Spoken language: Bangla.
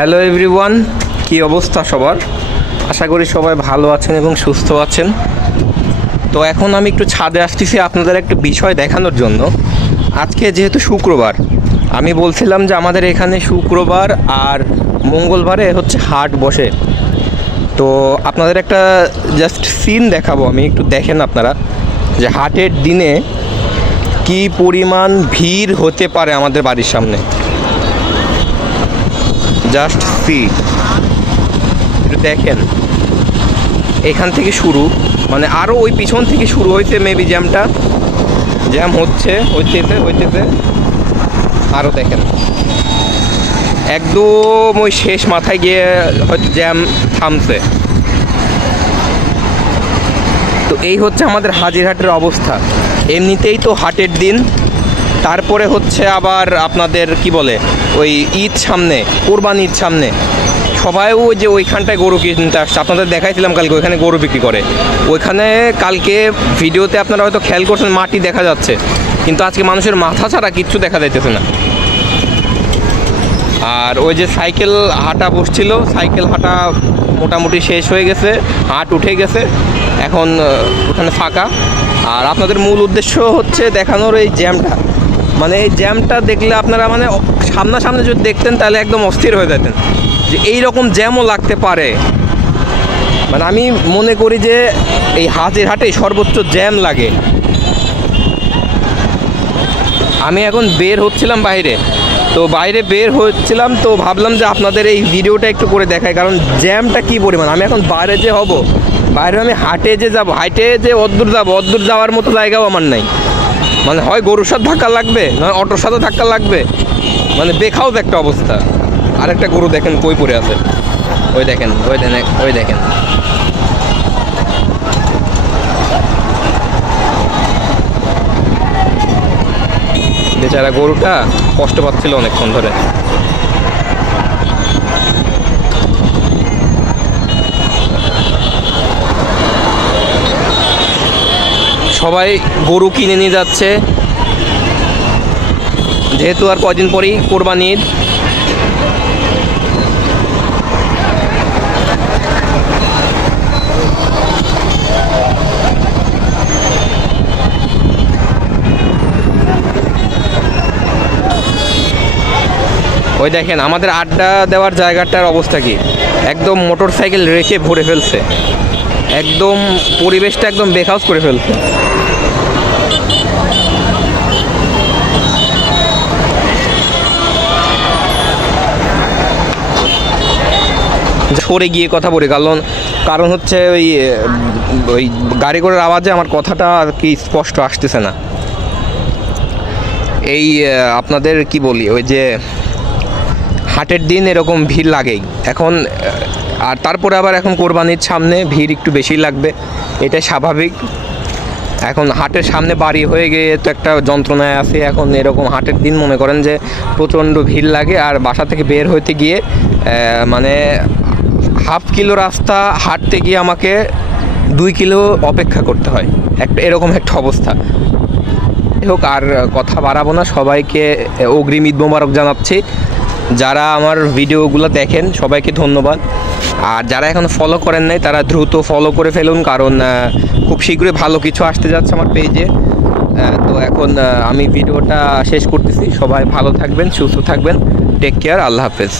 হ্যালো এভরিওয়ান, কি অবস্থা সবার? আশা করি সবাই ভালো আছেন এবং সুস্থ আছেন। তো এখন আমি একটু ছাদে আসতেছি আপনাদের একটা বিষয় দেখানোর জন্য। আজকে যেহেতু শুক্রবার, আমি বলছিলাম যে আমাদের এখানে শুক্রবার আর মঙ্গলবারে হচ্ছে হাট বসে। তো আপনাদের একটা জাস্ট সিন দেখাবো, আমি একটু দেখেন আপনারা যে হাটের দিনে কি পরিমাণ ভিড় হতে পারে আমাদের বাড়ির সামনে। জাস্ট সি একটু দেখেন। এখান থেকে শুরু। মানে আরও ওই পিছন থেকে শুরু হয়েছে মেবি জ্যামটা জ্যাম হচ্ছে, হইতেছে হইতেছে। আরও দেখেন। একদম ওই শেষ মাথায় গিয়ে হয়তো জ্যাম থামছে। তো এই হচ্ছে আমাদের হাজিরহাটের অবস্থা। এমনিতেই তো হাটের দিন। তারপরে হচ্ছে আবার আপনাদের কি বলে? ওই ঈদ সামনে কোরবান ঈদ সামনে। সবাই ওই যে ওইখানটায় গরু কিনতে আসছে আপনাদের দেখাইছিলাম কালকে, ওইখানে গরু বিক্রি করে। ওইখানে কালকে ভিডিওতে আপনারা হয়তো খেয়াল করছেন, মাটি দেখা যাচ্ছে। কিন্তু আজকে মানুষের মাথা ছাড়া কিচ্ছু দেখা যাইতেছে না। আর ওই যে সাইকেল হাঁটা বসছিল, সাইকেল হাঁটা মোটামুটি শেষ হয়ে গেছে, হাট উঠে গেছে, এখন ওখানে ফাঁকা। আর আপনাদের মূল উদ্দেশ্য হচ্ছে দেখানোর এই জ্যামটা। মানে এই জ্যামটা দেখলে আপনারা মানে সামনাসামনি যদি দেখতেন, তাহলে একদম অস্থির হয়ে যেতেন। যে এই রকম জ্যামও লাগতে পারে। মানে আমি মনে করি যে, এই হাজির হাটে সর্বোচ্চ জ্যাম লাগে। আমি এখন বের হচ্ছিলাম বাইরে। তো বাইরে বের হচ্ছিলাম, তো ভাবলাম যে আপনাদের এই ভিডিওটা একটু করে দেখাই, কারণ জ্যামটা কি পরিমাণ? আমি এখন বাইরে যে হব, বাইরে আমি হাটে যে যাব হাটে যে অদ্দূর যাব, অদ্দূর যাওয়ার মতো জায়গাও আমার নাই। মানে হয় গরুর সাথে ধাক্কা লাগবে, নয় অটোর সাথে ধাক্কা লাগবে। মানে বেখাও একটা অবস্থা। আর একটা গরু দেখেন কই পড়ে আছে। ওই দেখেন ওই দেখেন ওই দেখেন। বেচারা গরুটা কষ্ট পাচ্ছিল অনেকক্ষণ ধরে। সবাই গরু কিনে নিয়ে যাচ্ছে। যেহেতু আর কদিন পরেই কোরবানি ঈদ ওই দেখেন, আমাদের আড্ডা দেওয়ার জায়গাটার অবস্থা কি? একদম মোটর সাইকেল রেখে ভরে ফেলছে। একদম পরিবেশটা একদম বেকহাউস করে ফেলছে। সরে গিয়ে কথা বলি, কারণ কারণ হচ্ছে ওই ওই গাড়ি ঘোড়ার আওয়াজে আমার কথাটা আর কি স্পষ্ট আসতেছে না। এই, আপনাদের কি বলি, ওই যে হাটের দিন এরকম ভিড় লাগেই। এখন, আর তারপরে আবার এখন কোরবানির সামনে ভিড় একটু বেশি লাগবে এটা স্বাভাবিক। এখন হাটের সামনে বাড়ি হয়ে গিয়ে তো একটা যন্ত্রণায় আছে, এখন এরকম হাটের দিন মনে করেন যে প্রচণ্ড ভিড় লাগে, আর বাসা থেকে বের হইতে গিয়ে মানে হাফ কিলো রাস্তা হাঁটতে গিয়ে আমাকে দুই কিলো অপেক্ষা করতে হয়। একটা এরকম একটা অবস্থা। হোক, আর কথা বাড়াবো না। সবাইকে অগ্রিম ঈদ মোবারক জানাচ্ছি। যারা আমার ভিডিওগুলো দেখেন, সবাইকে ধন্যবাদ। আর যারা এখন ফলো করেন নাই, তারা দ্রুত ফলো করে ফেলুন, কারণ খুব শীঘ্রই ভালো কিছু আসতে যাচ্ছে আমার পেজে তো এখন আমি ভিডিওটা শেষ করতেছি। সবাই ভালো থাকবেন, সুস্থ থাকবেন। টেক কেয়ার আল্লাহ হাফেজ।